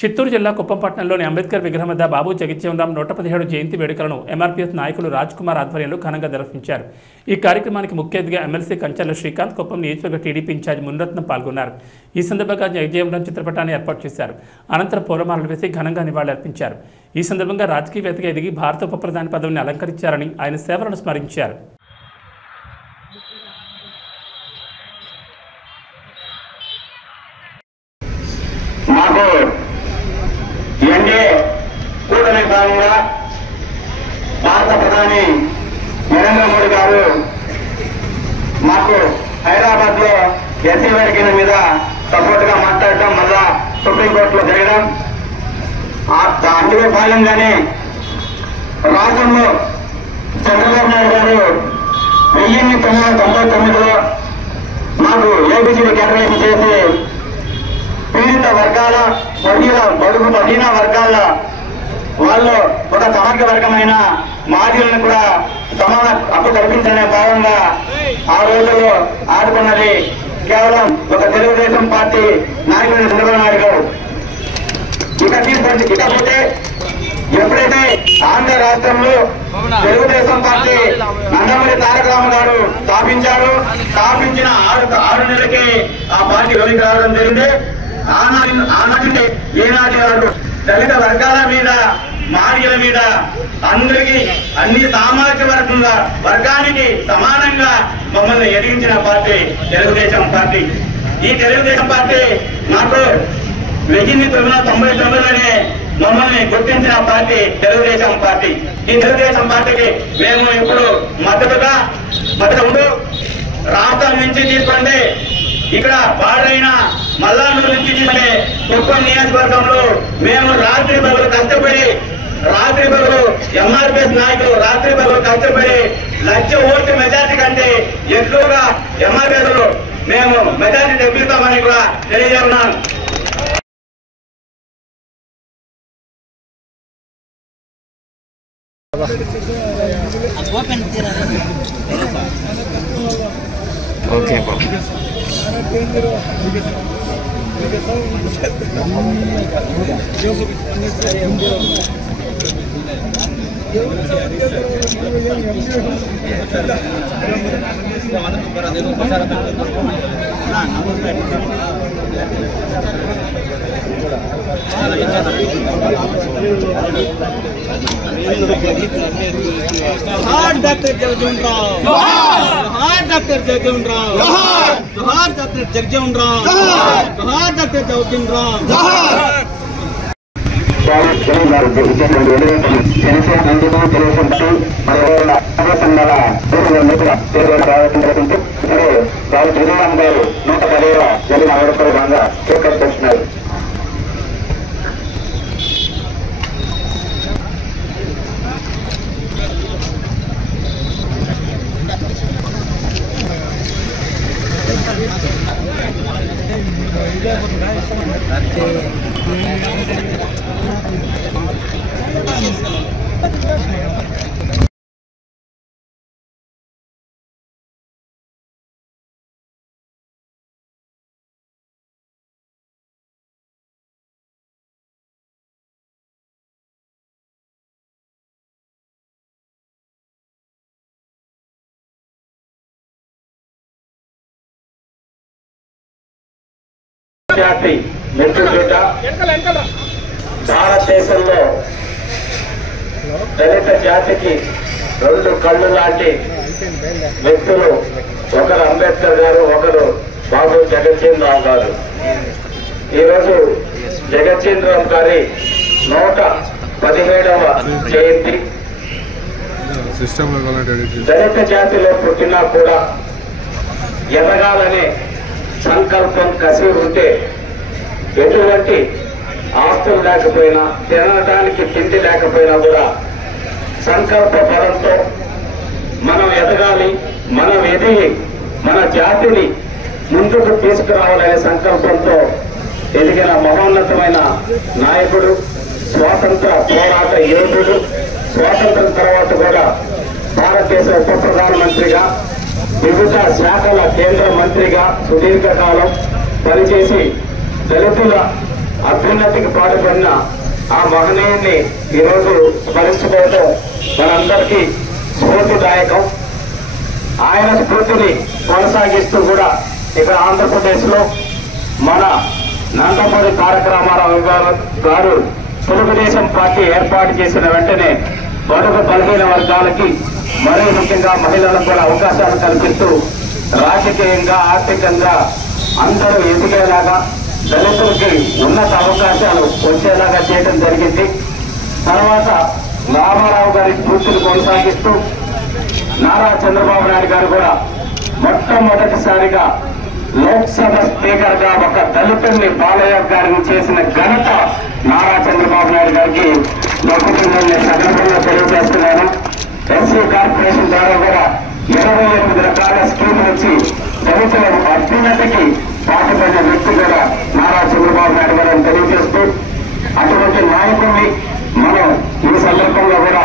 చిత్తూరు జిల్లా కుప్పంపట్నంలోని అంబేద్కర్ విగ్రహం వద్ద బాబు జగజ్జీవన్ 117 జయంతి వేడుకలను ఎంఆర్పీఎస్ నాయకులు రాజ్ కుమార్ ఆధ్వర్యంలో ఘనంగా నిర్వహించారు. ఈ కార్యక్రమానికి ముఖ్య అతిథిగా ఎమ్మెల్సీ కంచర్ల శ్రీకాంత్, కుప్పం నియోజకవర్గ టీడీపీ ఇన్ఛార్జ్ మునిరత్నం పాల్గొన్నారు. ఈ సందర్భంగా జగజ్జీవన్ చిత్రపటాన్ని ఏర్పాటు చేశారు. అనంతరం పూలమాలలు వేసి ఘనంగా నివాళులర్పించారు. ఈ సందర్భంగా రాజకీయవేత్తగా ఎదిగి భారత ఉప ప్రధాని పదవిని అలంకరించారని ఆయన సేవలను స్మరించారు. కూటమి భాగంగా భారత ప్రధాని నరేంద్ర మోడీ గారు మాకు హైదరాబాద్ లో ఎస్సీ వర్గీయుల మీద సపోర్ట్ గా మాట్లాడటం, మళ్ళా సుప్రీంకోర్టులో జరగడం, అందులో భాగంగానే రాష్ట్రంలో చంద్రబాబు నాయుడు గారు 1999లో మాకు ఏబిసిడి కేటాయింపు చేసి పీడిత వర్గాల బడుగు బలహీన వర్గాల వాళ్ళు ఒక సమగ్ర వర్గమైన మాదిలను కూడా సమాన హక్కు కల్పించనే భాగంగా ఆ రోజుల్లో ఆడుకున్నది కేవలం ఒక తెలుగుదేశం పార్టీ నాయకుడు చంద్రబాబు నాయుడు గారు. ఇకపోతే ఎప్పుడైతే ఆంధ్ర రాష్ట్రంలో తెలుగుదేశం పార్టీ నందమూరి తారక రామారావు గారు స్థాపించిన 6 నెలలకే ఆ పార్టీ వెలికి రావడం జరిగింది. ఆనాటి ఏనాటి వారు దళిత వర్గాల మీద, మాదిగల మీద, అందరికీ అన్ని సామాజిక వర్గానికి సమానంగా మమ్మల్ని ఎదిగించిన పార్టీ తెలుగుదేశం పార్టీ. ఈ తెలుగుదేశం పార్టీ మాకు 1999లోనే మమ్మల్ని గుర్తించిన పార్టీ తెలుగుదేశం పార్టీ. ఈ తెలుగుదేశం పార్టీకి మేము ఇప్పుడు మద్దతుగా ఉంటూ రాష్ట్రం నుంచి తీసుకోండి, ఇక్కడ బాడైన మల్లానూరు నుంచి తీసుకునే కుప్పం నియోజకవర్గంలో మేము రాత్రి పగలు ఎంఆర్పీఎస్ నాయకులు రాత్రి పగలు కష్టపడి 1,00,000 ఓట్ల మెజార్టీ కంటే ఎక్కువగా ఎంఆర్పీఎస్ లో మేము మెజార్టీ తెప్పిస్తామని కూడా తెలియజేస్తున్నాను. Doctor Jagjivan Ram, doctor Jagjivan Ram, doctor Jagjivan Ram, doctor Jagjivan Ram. భారతదేశంలో దళిత జాతికి 2 కళ్ళు లాంటి వ్యక్తులు, ఒకరు అంబేద్కర్ గారు, ఒకరు బాబు జగజ్జీవన్ రామ్ గారు. ఈరోజు జగజ్జీవన్ రామ్ గారి 117వ జయంతి. దళిత జాతిలో పుట్టినా కూడా ఎదగాలనే సంకల్పం, కసి ఉంటే ఎటువంటి ఆస్తులు లేకపోయినా, తినడానికి తిండి లేకపోయినా కూడా సంకల్ప బలంతో మనం ఎదగాలి, మనం ఎదిగి మన జాతిని ముందుకు తీసుకురావాలనే సంకల్పంతో ఎదిగిన మహోన్నతమైన నాయకుడు, స్వాతంత్ర పోరాట యోధుడు. స్వాతంత్రం తర్వాత కూడా భారతదేశ ఉప ప్రధానమంత్రిగా, వివిధ శాఖల కేంద్ర మంత్రిగా సుదీర్ఘకాలం పనిచేసి దళితుల అభ్యున్నతికి పాటుపడిన ఆ మహనీయుని ఈరోజు స్మరించుకోవడం మనందరికీ స్ఫూర్తిదాయకం. ఆయన స్ఫూర్తిని కొనసాగిస్తూ కూడా ఇక్కడ ఆంధ్రప్రదేశ్లో మన నందమూరి తారక రామారావు గారు తెలుగుదేశం పార్టీ ఏర్పాటు చేసిన వెంటనే బడుగు బలహీన వర్గాలకి మరీ ముఖ్యంగా మహిళలకు కూడా అవకాశాలు కల్పిస్తూ రాజకీయంగా ఆర్థికంగా అందరూ ఎదిగేలాగా దళితులకి ఉన్నత అవకాశాలు వచ్చేలాగా చేయడం జరిగింది. తర్వాత రామారావు గారి స్ఫూర్తిని కొనసాగిస్తూ నారా చంద్రబాబు నాయుడు గారు కూడా మొట్టమొదటిసారిగా లోక్సభ స్పీకర్ గా ఒక దళితుల్ని బాలయ్య గారిని చేసిన ఘనత నారా చంద్రబాబు నాయుడు గారికి దక్కుతుందని సందర్భంగా తెలియజేస్తున్నాను. ఎస్సీ కార్పొరేషన్ ద్వారా కూడా 28 రకాల స్కీములు వచ్చి దళితుల అభ్యున్నతికి పాటుపడిన వ్యక్తి కూడా నారా చంద్రబాబు నాయుడు గారిని తెలియజేస్తూ అటువంటి నాయకుల్ని మనం ఈ సందర్భంగా కూడా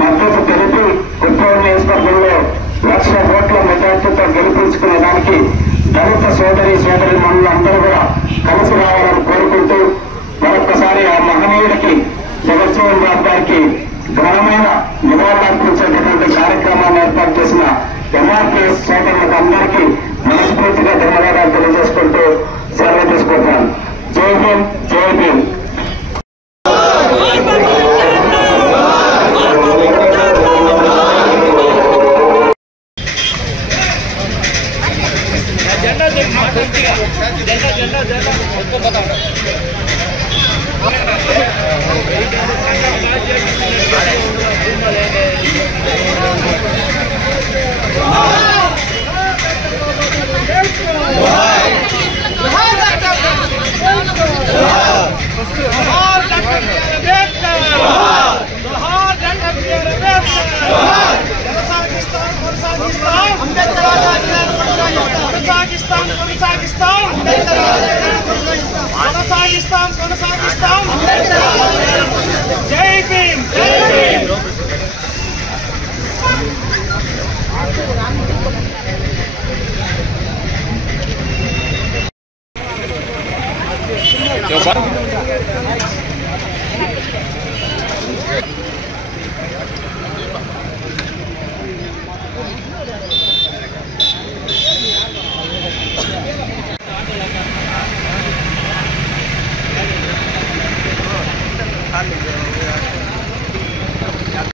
మద్దతు తెలిపి ఉత్తర నియోజకవర్గంలో 1,00,000 ఓట్ల మెజార్టీతో గెలిపించుకునే దానికి దళిత సోదరి మనులందరూ కూడా కలిసి రావాలని కోరుకుంటూ మరొక్కసారి ఆ మహనీయుడికి జగజ్జీవన్ రామ్ గారికి ఘనమైన నివాళులర్పించేటటువంటి కార్యక్రమాన్ని ఏర్పాటు చేసిన ఎంఆర్పీఎస్ సోదరులకు అందరికీ మనస్ఫూర్తిగా ధన్యవాదాలు తెలియజేసుకుంటూ సెలవు తీసుకుంటాను. జై భీమ్, జై భీమ్. జై భీమ్, జై భీమ్.